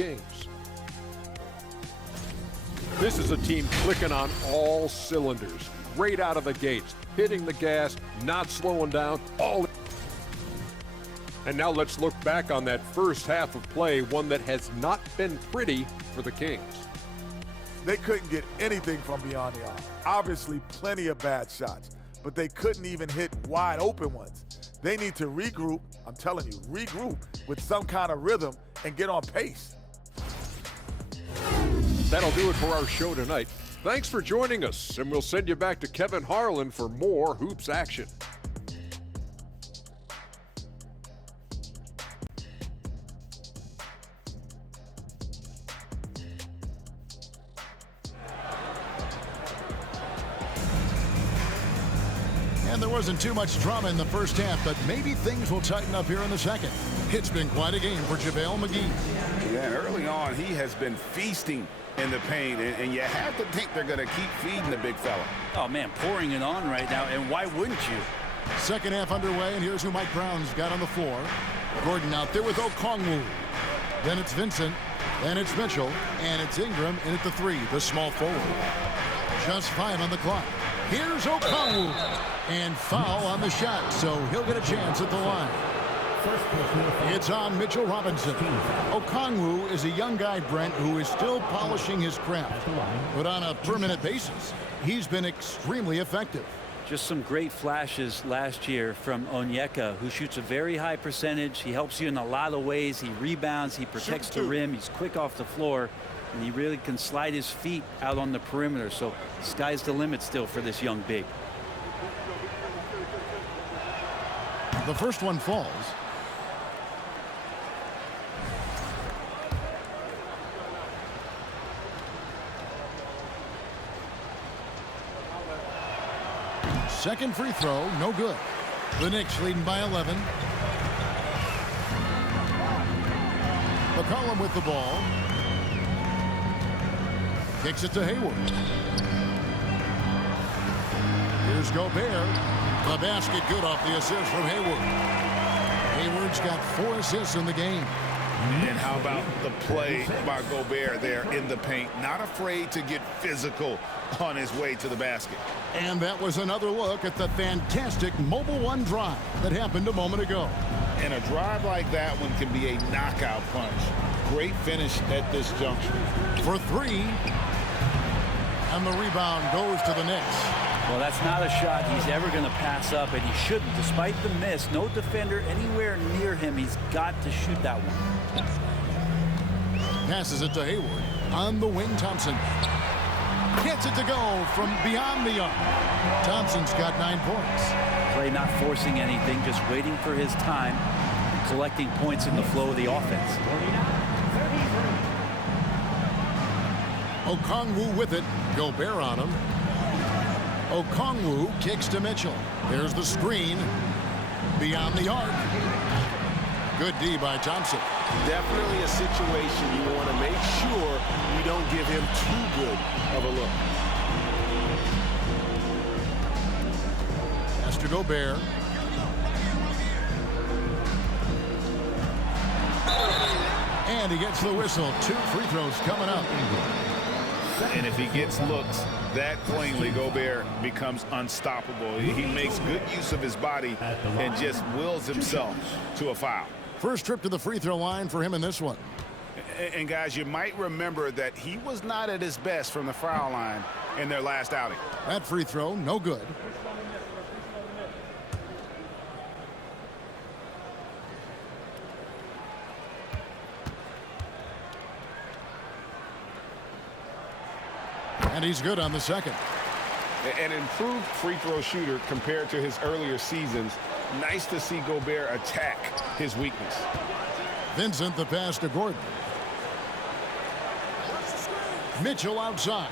Kings. This is a team clicking on all cylinders. Great out of the gates, hitting the gas, not slowing down, all. And now let's look back on that first half of play, one that has not been pretty for the Kings. They couldn't get anything from beyond the arc. Obviously, plenty of bad shots, but they couldn't even hit wide open ones. They need to regroup, I'm telling you, regroup with some kind of rhythm and get on pace. That'll do it for our show tonight. Thanks for joining us, and we'll send you back to Kevin Harlan for more hoops action. And there wasn't too much drama in the first half, but maybe things will tighten up here in the second. It's been quite a game for JaVale McGee. Yeah, and early on, he has been feasting in the paint, and you have to think they're going to keep feeding the big fella. Oh, man, pouring it on right now, and why wouldn't you? Second half underway, and here's who Mike Brown's got on the floor. Gordon out there with Okongwu. Then it's Vincent, then it's Mitchell, and it's Ingram in at the three, the small forward. Just 5 on the clock. Here's Okongwu. And foul on the shot, so he'll get a chance at the line. It's on Mitchell Robinson. Okongwu is a young guy, Brent, who is still polishing his craft. But on a permanent basis, he's been extremely effective. Just some great flashes last year from Onyeka, who shoots a very high percentage. He helps you in a lot of ways. He rebounds, he protects the rim, he's quick off the floor, and he really can slide his feet out on the perimeter. So sky's the limit still for this young big. The first one falls. Second free throw, no good. The Knicks leading by 11. McCollum with the ball. Kicks it to Hayward. Here's Gobert. The basket good off the assist from Hayward. Hayward's got 4 assists in the game. And how about the play by Gobert there in the paint? Not afraid to get physical on his way to the basket. And that was another look at the fantastic Mobile One drive that happened a moment ago. And a drive like that one can be a knockout punch. Great finish at this juncture. For 3. And the rebound goes to the Knicks. Well, that's not a shot he's ever going to pass up, and he shouldn't. Despite the miss, no defender anywhere near him. He's got to shoot that one. Passes it to Hayward. On the wing, Thompson. Gets it to go from beyond the arc. Thompson's got 9 points. Clay not forcing anything, just waiting for his time, collecting points in the flow of the offense. Okongwu with it. Gobert on him. Okongwu kicks to Mitchell. There's the screen. Beyond the arc. Good D by Thompson. Definitely a situation you want to make sure you don't give him too good of a look. Has to Gobert. And he gets the whistle. 2 free throws coming up. And if he gets looks that cleanly, Gobert becomes unstoppable. He makes good use of his body and just wills himself to a foul. First trip to the free throw line for him in this one. And guys, you might remember that he was not at his best from the foul line in their last outing. That free throw, no good. And he's good on the second. An improved free throw shooter compared to his earlier seasons. Nice to see Gobert attack his weakness. Vincent the pass to Gordon. Mitchell outside.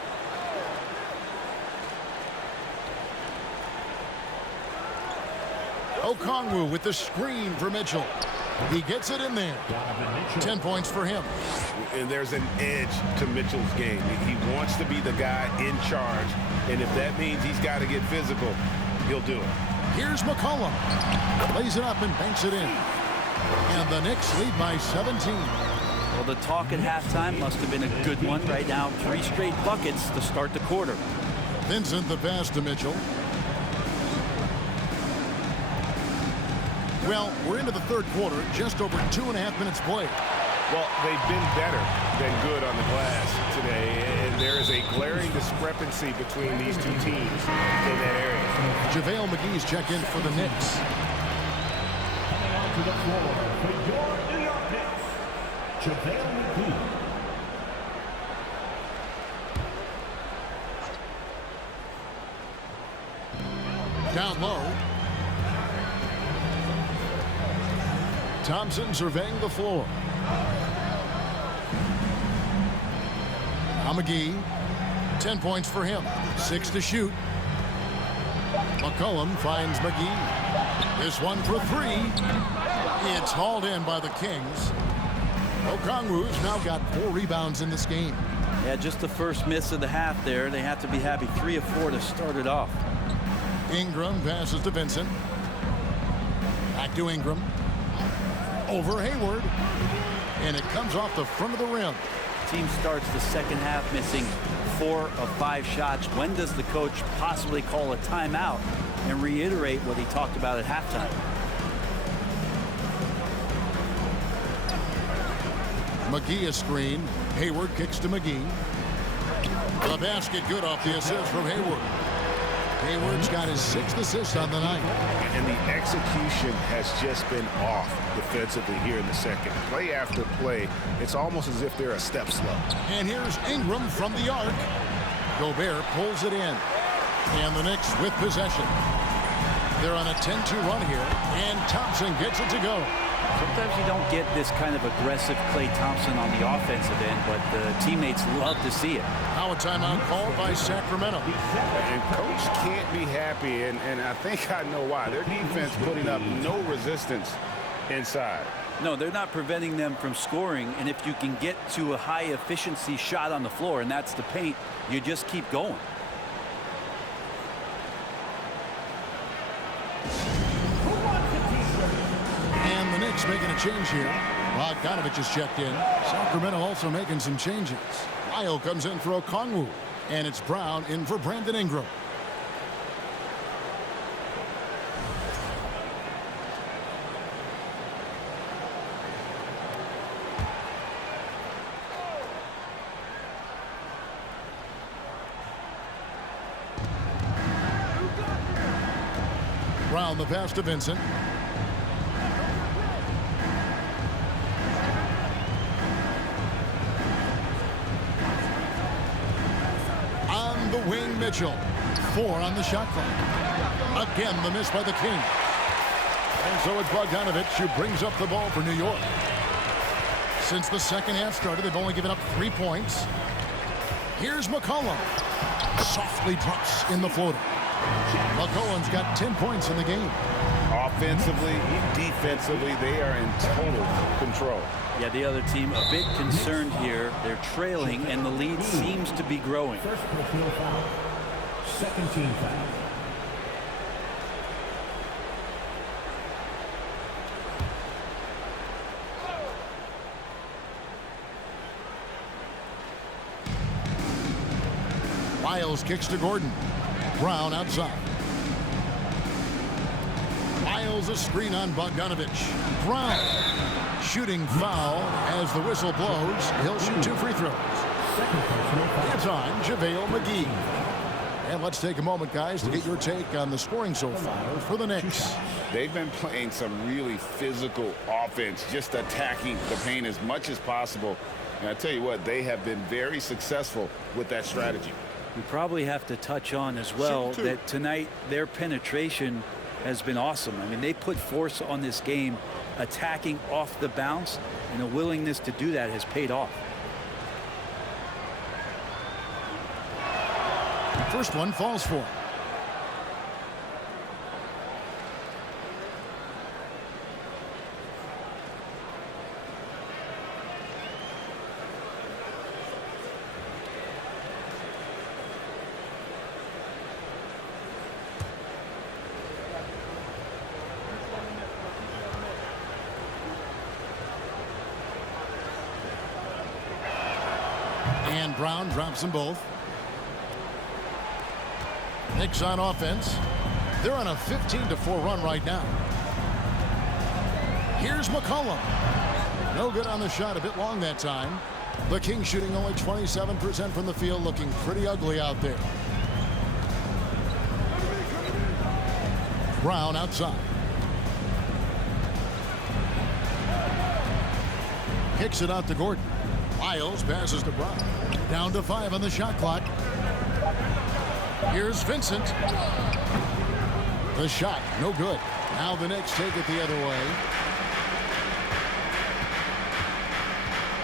Okongwu with the screen for Mitchell. He gets it in there. 10 points for him. And there's an edge to Mitchell's game. He wants to be the guy in charge. And if that means he's got to get physical, he'll do it. Here's McCollum. Lays it up and banks it in. And the Knicks lead by 17. Well, the talk at halftime must have been a good one. Right now, 3 straight buckets to start the quarter. Vincent the pass to Mitchell. Well, we're into the third quarter, just over 2.5 minutes played. Well, they've been better than good on the glass today, and there is a glaring discrepancy between these two teams in that area. JaVale McGee's check in for the Knicks. Coming onto the floor for your New York Knicks, JaVale McGee. Down low. Thompson surveying the floor. Now McGee. 10 points for him. 6 to shoot. McCollum finds McGee. This one for 3. It's hauled in by the Kings. Okongwu's now got 4 rebounds in this game. Yeah, just the first miss of the half there. They have to be happy. 3 of 4 to start it off. Ingram passes to Vincent. Back to Ingram. Over Hayward. And it comes off the front of the rim. Team starts the second half missing 4 of 5 shots. When does the coach possibly call a timeout and reiterate what he talked about at halftime? McGee a screen. Hayward kicks to McGee. The basket good off the assist from Hayward. Hayward's got his 6th assist on the night. And the execution has just been off defensively here in the second. Play after play, it's almost as if they're a step slow. And here's Ingram from the arc. Gobert pulls it in. And the Knicks with possession. They're on a 10-2 run here. And Thompson gets it to go. Sometimes you don't get this kind of aggressive Klay Thompson on the offensive end, but the teammates love to see it. Now a timeout called by Sacramento. And coach can't be happy, and I think I know why. Their defense putting up no resistance inside. No, they're not preventing them from scoring, and if you can get to a high efficiency shot on the floor, and that's the paint, you just keep going. And the Knicks making a change here. Bogdanovich is checked in. Sacramento also making some changes. Lyle comes in for Okongwu. And it's Brown in for Brandon Ingram. Brown the pass to Vincent. On the wing, Mitchell. 4 on the shot clock. Again, the miss by the King. And so it's Bogdanovich who brings up the ball for New York. Since the second half started, they've only given up 3 points. Here's McCollum. Softly drops in the floater. McCollum's got 10 points in the game. Offensively, defensively, they are in total control. Yeah, the other team a bit concerned here. They're trailing, and the lead seems to be growing. First personal foul. Second team foul. Miles kicks to Gordon. Brown outside. Miles a screen on Bogdanovich. Brown shooting foul as the whistle blows. He'll shoot 2 free throws. It's on JaVale McGee. And let's take a moment, guys, to get your take on the scoring so far for the Knicks. They've been playing some really physical offense, just attacking the paint as much as possible. And I tell you what, they have been very successful with that strategy. We probably have to touch on as well that tonight their penetration has been awesome. I mean, they put force on this game, attacking off the bounce, and a willingness to do that has paid off. First one falls for him. And Brown drops them both. Knicks on offense. They're on a 15-4 run right now. Here's McCollum. No good on the shot, a bit long that time. The Kings shooting only 27% from the field, looking pretty ugly out there. Brown outside. Kicks it out to Gordon. Lyles passes to Brown. Down to 5 on the shot clock. Here's Vincent. The shot, no good. Now the Knicks take it the other way.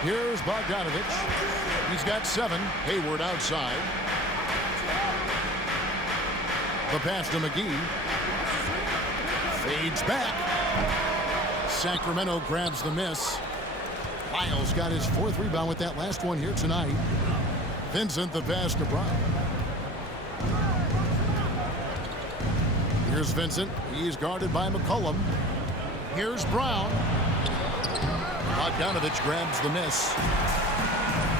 Here's Bogdanovich. He's got 7. Hayward outside. The pass to McGee. Fades back. Sacramento grabs the miss. Lyles got his 4th rebound with that last one here tonight. Vincent the pass to Brown. Here's Vincent. He's guarded by McCollum. Here's Brown. Bogdanovich grabs the miss.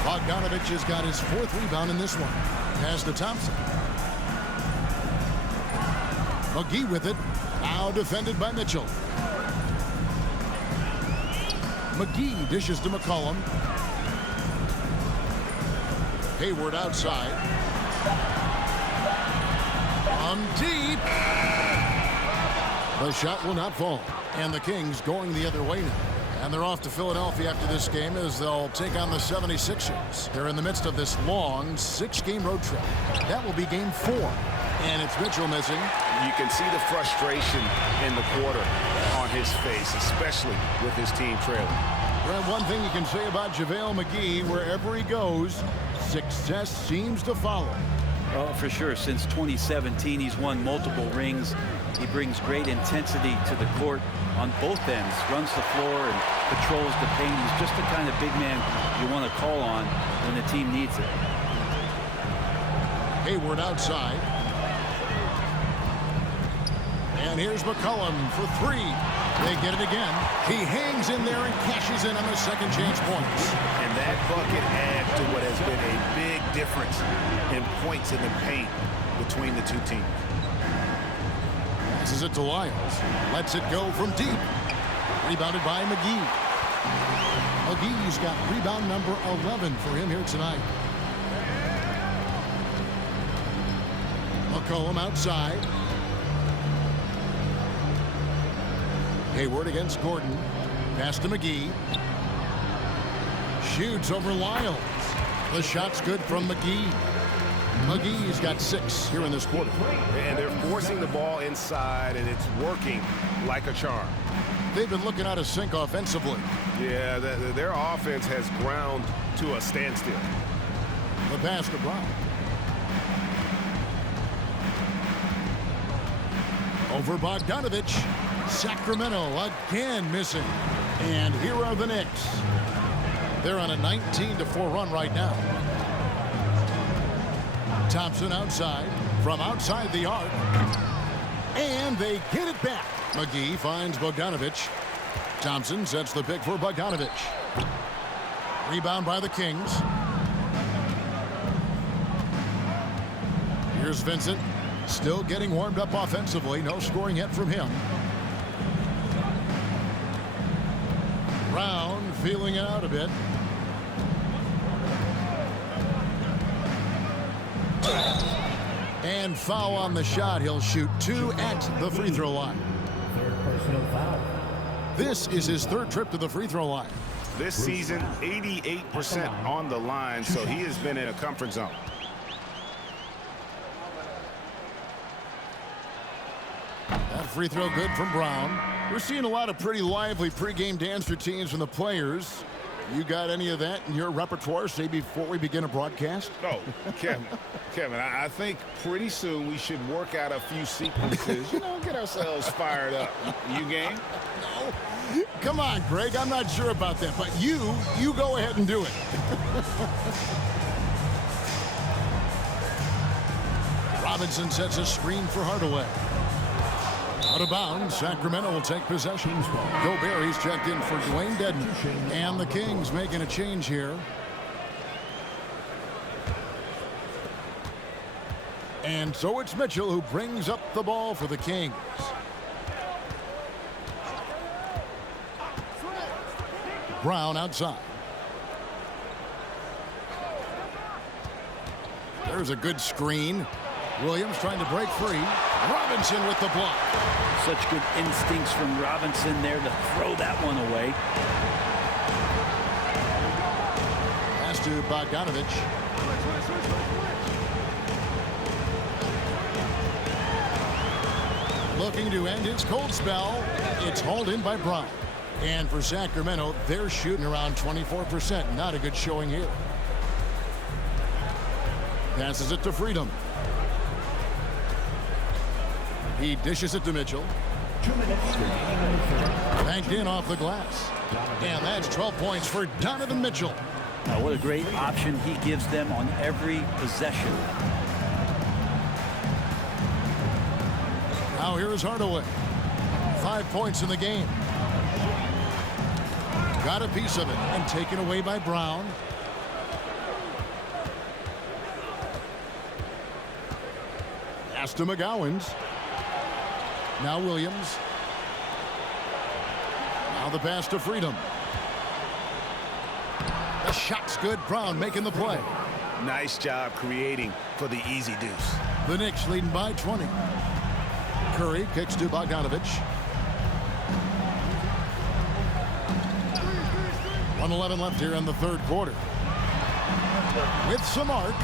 Bogdanovich has got his 4th rebound in this one. Pass to Thompson. McGee with it. Now defended by Mitchell. McGee dishes to McCollum. Hayward outside. From deep. The shot will not fall. And the Kings going the other way now. And they're off to Philadelphia after this game as they'll take on the 76ers. They're in the midst of this long 6-game road trip. That will be game 4. And it's Mitchell missing. You can see the frustration in the quarter on his face, especially with his team trailing. Brad, one thing you can say about JaVale McGee, wherever he goes, success seems to follow. Oh, for sure. Since 2017, he's won multiple rings. He brings great intensity to the court on both ends, runs the floor and patrols the paint. He's just the kind of big man you want to call on when the team needs it. Hayward outside. And here's McCollum for 3. They get it again. He hangs in there and cashes in on the second chance points. And that bucket adds to what has been a big difference in points in the paint between the two teams. Passes it to Lyles. Lets it go from deep. Rebounded by McGee. McGee's got rebound number 11 for him here tonight. McCollum outside. Hayward against Gordon. Pass to McGee. Shoots over Lyles. The shot's good from McGee. McGee's got 6 here in this quarter. And they're forcing the ball inside, and it's working like a charm. They've been looking out of sync offensively. Yeah, their offense has ground to a standstill. The pass to Brown. Over Bogdanovich. Sacramento again missing. And here are the Knicks. They're on a 19-4 run right now. Thompson outside. From outside the arc. And they get it back. McGee finds Bogdanovich. Thompson sets the pick for Bogdanovich. Rebound by the Kings. Here's Vincent. Still getting warmed up offensively. No scoring yet from him. Brown feeling it out a bit. And foul on the shot. He'll shoot 2 at the free throw line. Third personal foul. This is his 3rd trip to the free throw line. This season, 88% on the line, so he has been in a comfort zone. That free throw good from Brown. We're seeing a lot of pretty lively pregame dance routines from the players. You got any of that in your repertoire, say, before we begin a broadcast? Oh, Kevin, I think pretty soon we should work out a few sequences, get ourselves fired up. You game? No. Come on, Greg. I'm not sure about that, but you go ahead and do it. Robinson sets a screen for Hardaway. Out of bounds, Sacramento will take possession. Gobert, he's checked in for Dwayne Dedmon. And the Kings making a change here. And so it's Mitchell who brings up the ball for the Kings. Brown outside. There's a good screen. Williams trying to break free. Robinson with the block. Such good instincts from Robinson there to throw that one away. Pass to Bogdanovich. Looking to end his cold spell. It's hauled in by Brown. And for Sacramento, they're shooting around 24%. Not a good showing here. Passes it to Freedom. He dishes it to Mitchell. 2 minutes remaining in the third. Banked in off the glass. And that's 12 points for Donovan Mitchell. Now, what a great option he gives them on every possession. Now here is Hardaway. 5 points in the game. Got a piece of it and taken away by Brown. Pass to McGowans. Now Williams. Now the pass to Freedom. The shot's good. Brown making the play. Nice job creating for the easy deuce. The Knicks leading by 20. Curry kicks to Bogdanovich. 1:11 left here in the third quarter. With some arc.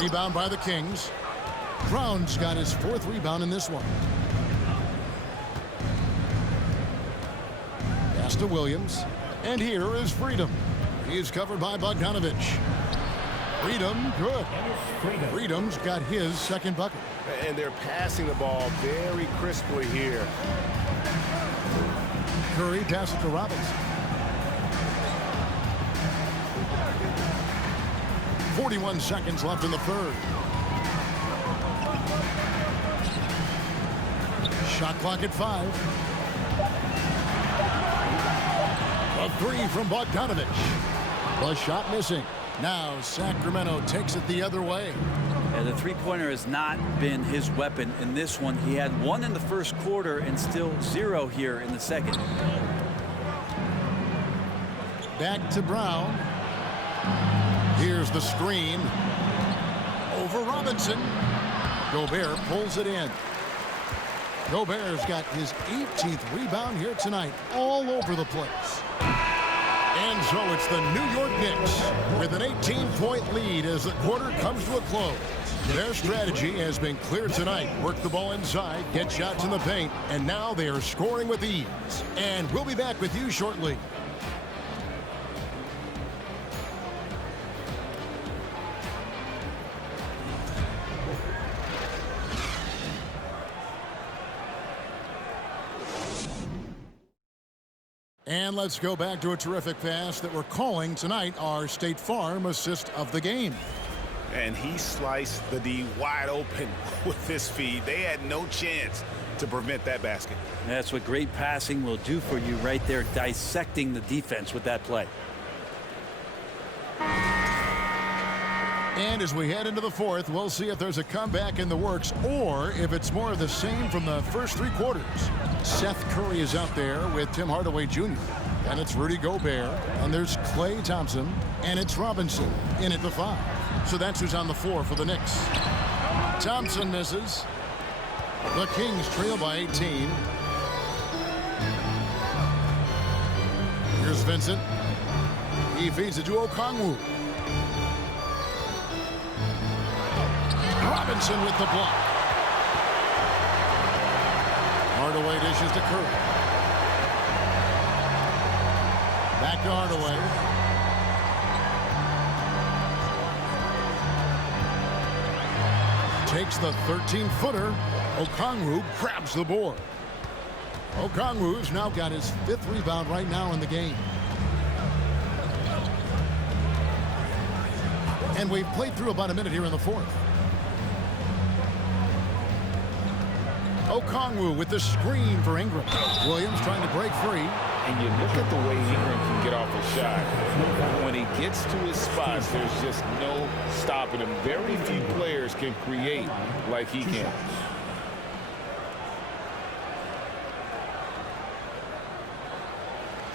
Rebound by the Kings. Brown's got his 4th rebound in this one. Pass to Williams. And here is Freedom. He's covered by Bogdanovich. Freedom, good. Freedom's got his 2nd bucket. And they're passing the ball very crisply here. Curry passes to Robinson. 41 seconds left in the third. Shot clock at 5. A 3 from Bogdanovich. The shot missing. Now Sacramento takes it the other way. Yeah, the three-pointer has not been his weapon in this one. He had 1 in the first quarter and still 0 here in the second. Back to Brown. Here's the screen. Over Robinson. Gobert pulls it in. Gobert's got his 18th rebound here tonight. All over the place. And so it's the New York Knicks with an 18-point lead as the quarter comes to a close. Their strategy has been clear tonight. Work the ball inside, get shots in the paint, and now they are scoring with ease. And we'll be back with you shortly. And let's go back to a terrific pass that we're calling tonight our State Farm assist of the game. And he sliced the D wide open with his feed. They had no chance to prevent that basket. That's what great passing will do for you right there, dissecting the defense with that play. And as we head into the fourth, we'll see if there's a comeback in the works or if it's more of the same from the first 3 quarters. Seth Curry is out there with Tim Hardaway Jr. And it's Rudy Gobert. And there's Klay Thompson. And it's Robinson in at the 5. So that's who's on the floor for the Knicks. Thompson misses. The Kings trail by 18. Here's Vincent. He feeds it to Okongwu. Robinson with the block. Hardaway dishes to Curry. Back to Hardaway. Takes the 13-footer. Okongwu grabs the board. Okongwu's now got his 5th rebound right now in the game. And we've played through about a minute here in the fourth. Okongwu with the screen for Ingram. Williams trying to break free. And you look at the way Ingram can get off a shot. When he gets to his spots, there's just no stopping him. Very few players can create like he can.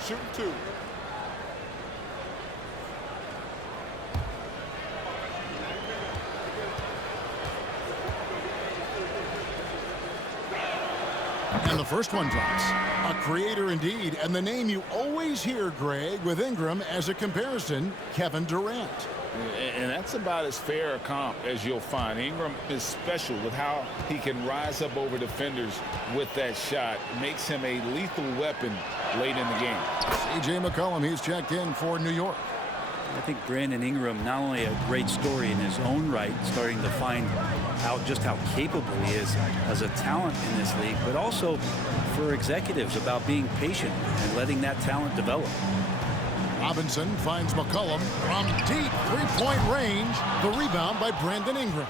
Shooting 2. And the first one drops. A creator indeed, and the name you always hear, Greg, with Ingram as a comparison, Kevin Durant. And that's about as fair a comp as you'll find. Ingram is special with how he can rise up over defenders with that shot. Makes him a lethal weapon late in the game. C.J. McCollum, he's checked in for New York. I think Brandon Ingram, not only a great story in his own right, starting to find out just how capable he is as a talent in this league, but also for executives about being patient and letting that talent develop. Robinson finds McCollum from deep three-point range. The rebound by Brandon Ingram.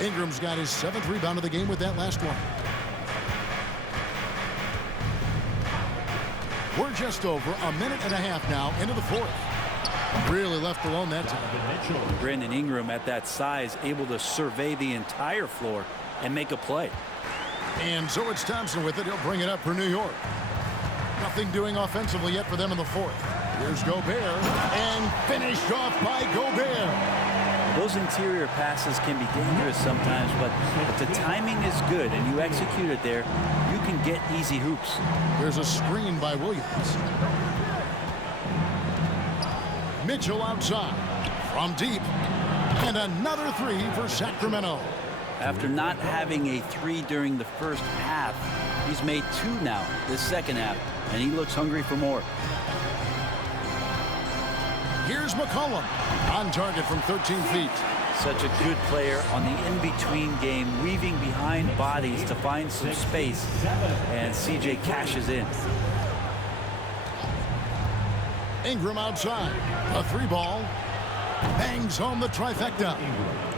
Ingram's got his 7th rebound of the game with that last one. We're just over a minute and a half now into the 4th. Really left alone that time. Brandon Ingram at that size, able to survey the entire floor and make a play. And so it's Thompson with it. He'll bring it up for New York. Nothing doing offensively yet for them in the 4th. Here's Gobert, and finished off by Gobert. Those interior passes can be dangerous sometimes, but if the timing is good and you execute it there, you can get easy hoops. There's a screen by Williams. Mitchell outside from deep, and another 3 for Sacramento. After not having a 3 during the first half, he's made 2 now this second half, and he looks hungry for more. Here's McCollum on target from 13 feet. Such a good player on the in-between game, weaving behind bodies to find some space, and CJ cashes in. Ingram outside. A 3-ball. Bangs home the trifecta.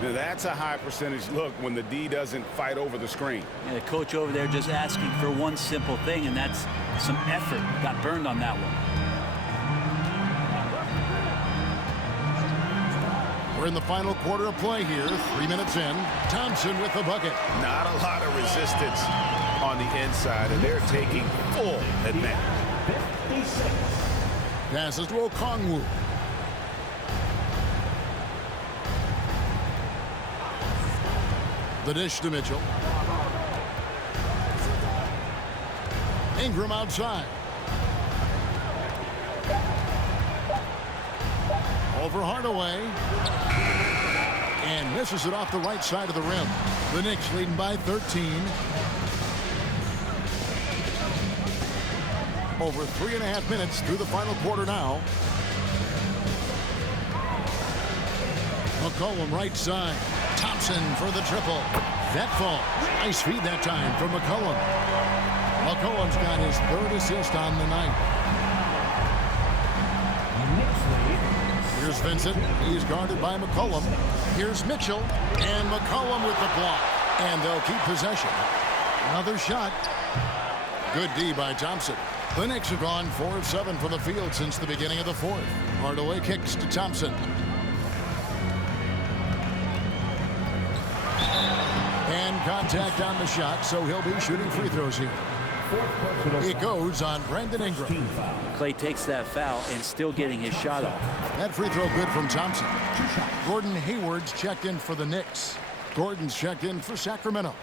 Now that's a high percentage look when the D doesn't fight over the screen. Yeah, the coach over there just asking for one simple thing, and that's some effort. Got burned on that one. We're in the final quarter of play here. 3 minutes in. Thompson with the bucket. Not a lot of resistance on the inside, and they're taking full advantage. 56. Passes to Okongwu. The dish to Mitchell. Ingram outside. Over Hardaway. And misses it off the right side of the rim. The Knicks leading by 13. Over 3.5 minutes through the final quarter now. McCollum right side. Thompson for the triple. That fall. Nice feed that time from McCollum. McCollum's got his 3rd assist on the night. Here's Vincent. He's guarded by McCollum. Here's Mitchell. And McCollum with the block. And they'll keep possession. Another shot. Good D by Thompson. The Knicks have gone 4 of 7 from the field since the beginning of the 4th. Hardaway kicks to Thompson. And contact on the shot, so he'll be shooting free throws here. It goes on Brandon Ingram. Clay takes that foul and still getting his shot off. That free throw good from Thompson. Gordon Hayward's checked in for the Knicks. Gordon's checked in for Sacramento.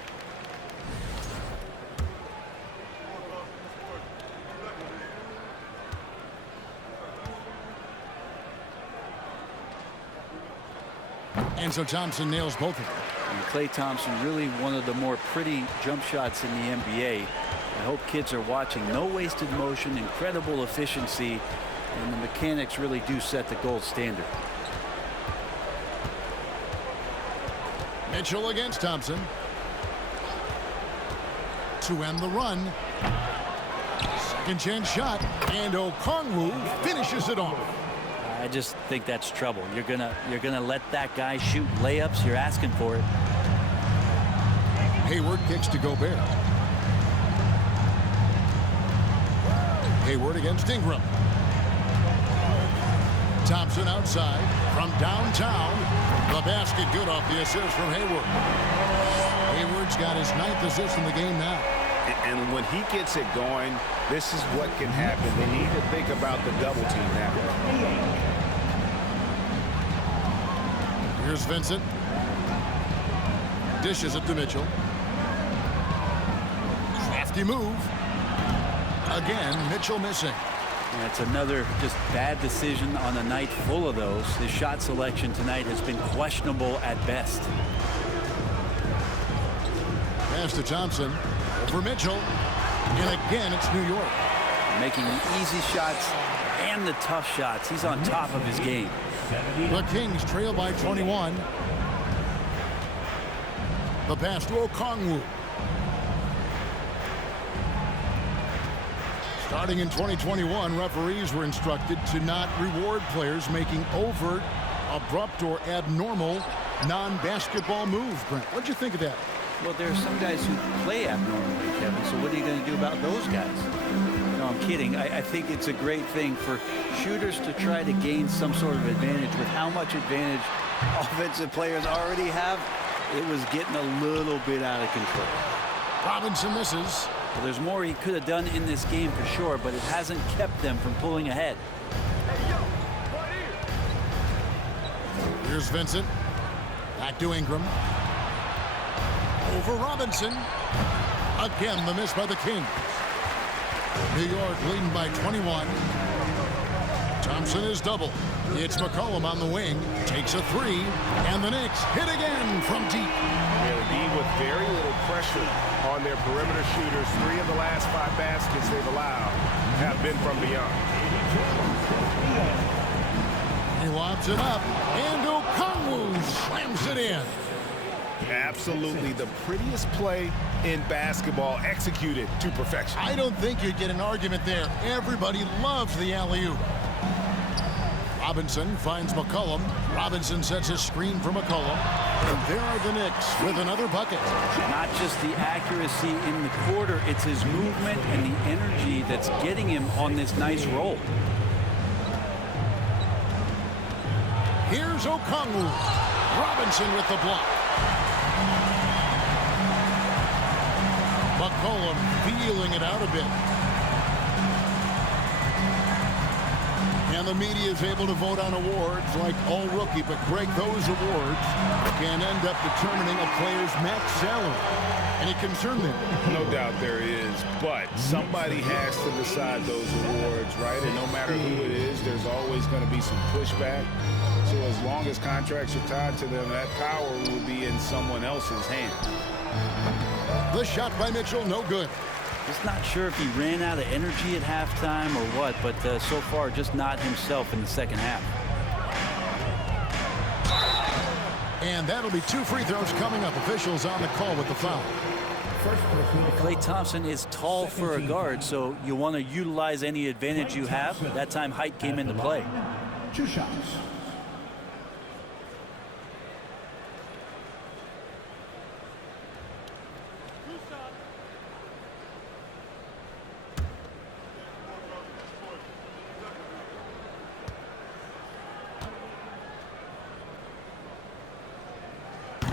And so Thompson nails both of them. And Klay Thompson, really one of the more pretty jump shots in the NBA. I hope kids are watching. No wasted motion, incredible efficiency, and the mechanics really do set the gold standard. Mitchell against Thompson. To end the run. Second chance shot, and Okongwu finishes it off. I just think that's trouble. You're gonna let that guy shoot layups. You're asking for it. Hayward kicks to Gobert. Hayward against Ingram. Thompson outside from downtown. The basket good off the assist from Hayward. Hayward's got his 9th assist in the game now. And when he gets it going, this is what can happen. They need to think about the double team now. Here's Vincent. Dishes it to Mitchell. Crafty move. Again, Mitchell missing. That's another just bad decision on a night full of those. His shot selection tonight has been questionable at best. Pass to Thompson. Over Mitchell. And again, it's New York. Making the easy shots and the tough shots. He's on top of his game. The Kings trail by 21. The pass to Okongwu. Starting in 2021, referees were instructed to not reward players making overt, abrupt, or abnormal non-basketball moves. Brent, what'd you think of that? Well, there are some guys who play abnormally, Kevin, so what are you going to do about those guys? No, I'm kidding. I think it's a great thing for shooters to try to gain some sort of advantage. With how much advantage offensive players already have, it was getting a little bit out of control. Robinson misses. Well, there's more he could have done in this game for sure, but it hasn't kept them from pulling ahead. Here's Vincent. Back to Ingram. Over Robinson. Again, the miss by the Kings. New York leading by 21. Thompson is double. It's McCollum on the wing. Takes a three. And the Knicks hit again from deep. They'll be with very little pressure on their perimeter shooters. 3 of the last 5 baskets they've allowed have been from beyond. He lobs it up. And Okongwu slams it in. Absolutely the prettiest play in basketball, executed to perfection. I don't think you'd get an argument there. Everybody loves the alley-oop. Robinson finds McCollum. Robinson sets a screen for McCollum. And there are the Knicks with another bucket. Not just the accuracy in the quarter, it's his movement and the energy that's getting him on this nice roll. Here's Okongwu. Robinson with the block. McCollum feeling it out a bit. And the media is able to vote on awards like All Rookie, but Greg, those awards can end up determining a player's max salary. Any concern there? No doubt there is, but somebody has to decide those awards, right? And no matter who it is, there's always going to be some pushback. So as long as contracts are tied to them, that power will be in someone else's hand. The shot by Mitchell, no good. Just not sure if he ran out of energy at halftime or what, but so far just not himself in the second half. And that'll be 2 free throws coming up. Officials on the call with the foul. Klay Thompson is tall for a guard, so you want to utilize any advantage you have. That time height came into play. 2 shots.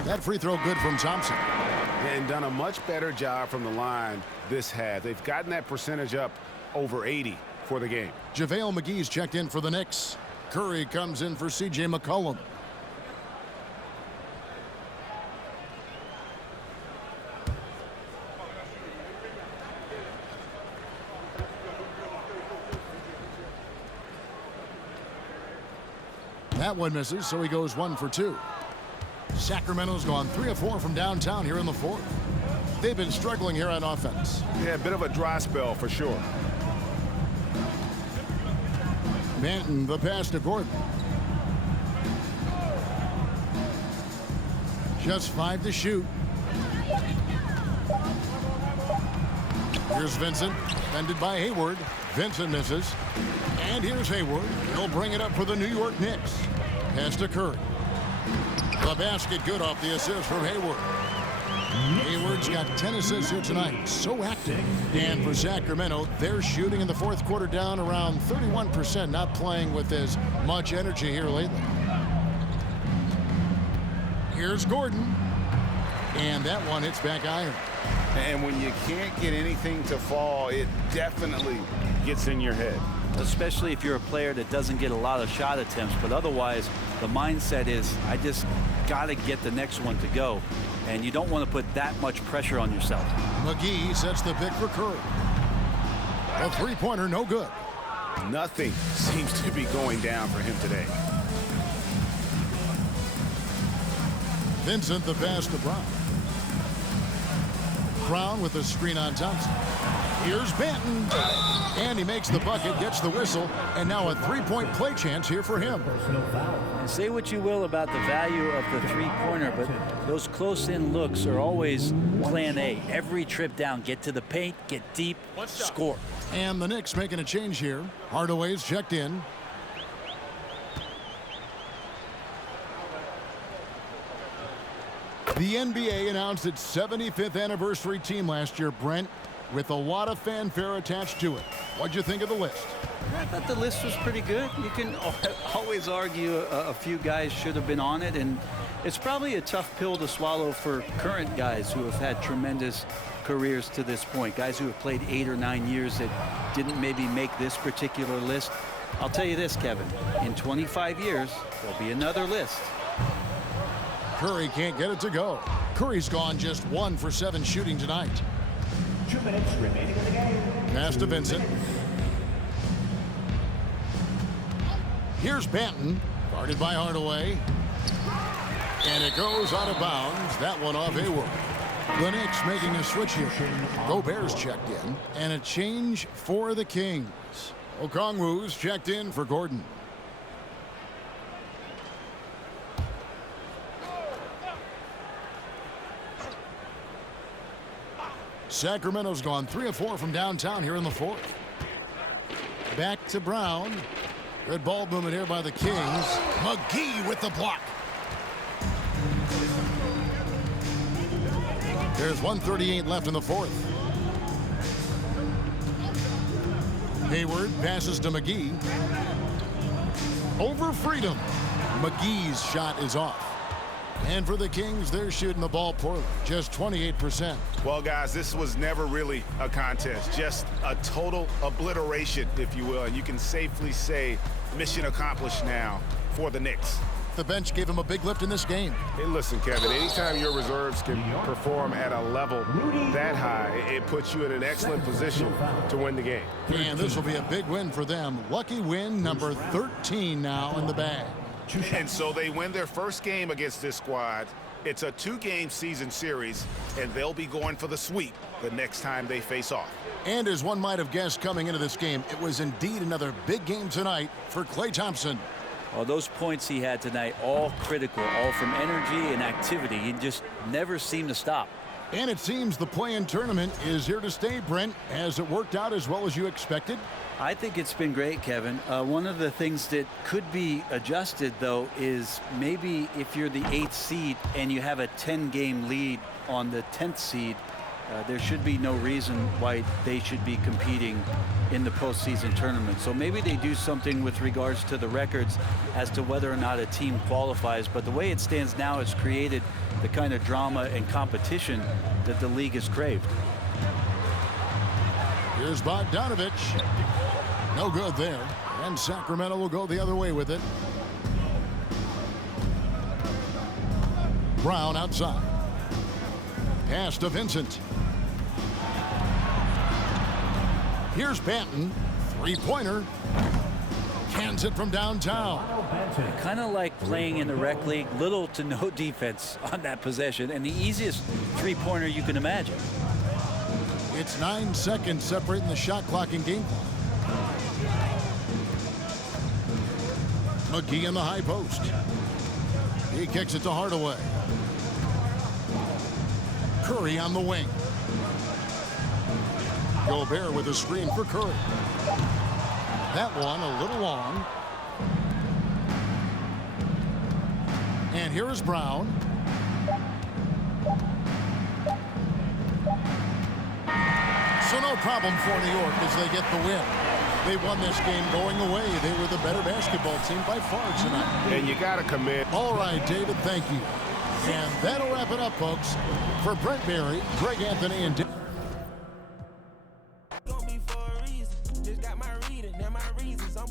That free throw good from Thompson. And done a much better job from the line this half. They've gotten that percentage up over 80 for the game. JaVale McGee's checked in for the Knicks. Curry comes in for C.J. McCollum. That one misses, so he goes 1 for 2. Sacramento's gone 3 of 4 from downtown here in the 4th. They've been struggling here on offense. Yeah, a bit of a dry spell for sure. Manton, the pass to Gordon. Just 5 to shoot. Here's Vincent, defended by Hayward. Vincent misses. And here's Hayward. He'll bring it up for the New York Knicks. Pass to Curry. The basket good off the assist from Hayward. Hayward's got 10 assists here tonight. So active. And for Sacramento, they're shooting in the fourth quarter down around 31%, not playing with as much energy here lately. Here's Gordon. And that one hits back iron. And when you can't get anything to fall, it definitely gets in your head. Especially if you're a player that doesn't get a lot of shot attempts, but otherwise the mindset is, I just got to get the next one to go, and you don't want to put that much pressure on yourself. McGee sets the pick for Curry. A three-pointer, no good. Nothing seems to be going down for him today. Vincent the pass to Brown. Brown with the screen on Thompson. Here's Banton. And he makes the bucket, gets the whistle, and now a three-point play chance here for him. And say what you will about the value of the three-pointer, but those close-in looks are always plan A. Every trip down, get to the paint, get deep, score. And the Knicks making a change here. Hardaway's checked in. The NBA announced its 75th anniversary team last year, Brent, with a lot of fanfare attached to it. What'd you think of the list? I thought the list was pretty good. You can always argue a few guys should have been on it, and it's probably a tough pill to swallow for current guys who have had tremendous careers to this point, guys who have played 8 or 9 years that didn't maybe make this particular list. I'll tell you this, Kevin, in 25 years, there'll be another list. Curry can't get it to go. Curry's gone just 1 for 7 shooting tonight. 2 minutes remaining in the game. Pass to Vincent. Here's Banton, guarded by Hardaway. And it goes out of bounds. That one off Hayward. The Knicks making a switch here. Gobert's checked in. And a change for the Kings. Okongwu's checked in for Gordon. Sacramento's gone 3 of 4 from downtown here in the fourth. Back to Brown. Good ball movement here by the Kings. McGee with the block. There's 1:38 left in the fourth. Hayward passes to McGee. Over Freedom. McGee's shot is off. And for the Kings, they're shooting the ball poorly, just 28%. Well, guys, this was never really a contest, just a total obliteration, if you will. And you can safely say mission accomplished now for the Knicks. The bench gave him a big lift in this game. Hey, listen, Kevin, anytime your reserves can perform at a level that high, it puts you in an excellent position to win the game. And this will be a big win for them. Lucky win number 13 now in the bag. And so they win their first game against this squad. It's a 2-game season series, and they'll be going for the sweep the next time they face off. And as one might have guessed coming into this game, it was indeed another big game tonight for Klay Thompson. Well, those points he had tonight, all critical, all from energy and activity. He just never seemed to stop. And it seems the play-in tournament is here to stay, Brent. Has it worked out as well as you expected? I think it's been great, Kevin. One of the things that could be adjusted, though, is maybe if you're the 8th seed and you have a 10-game lead on the 10th seed, there should be no reason why they should be competing in the postseason tournament. So maybe they do something with regards to the records as to whether or not a team qualifies. But the way it stands now, it's created the kind of drama and competition that the league has craved. Here's Bogdanovich. No good there. And Sacramento will go the other way with it. Brown outside. Pass to Vincent. Here's Banton. Three-pointer. Cans it from downtown. Kind of like playing in the rec league, little to no defense on that possession, and the easiest three-pointer you can imagine. It's 9 seconds separating the shot clock and game clock. McGee in the high post. He kicks it to Hardaway. Curry on the wing. Gobert with a screen for Curry. That one a little long. And here is Brown. So no problem for New York as they get the win. They won this game going away. They were the better basketball team by far tonight. And you got to commit. All right, David, thank you. And that'll wrap it up, folks. For Brent Barry, Greg Anthony, and Gonna be for a reason. Just got my reading and my reasons. I'm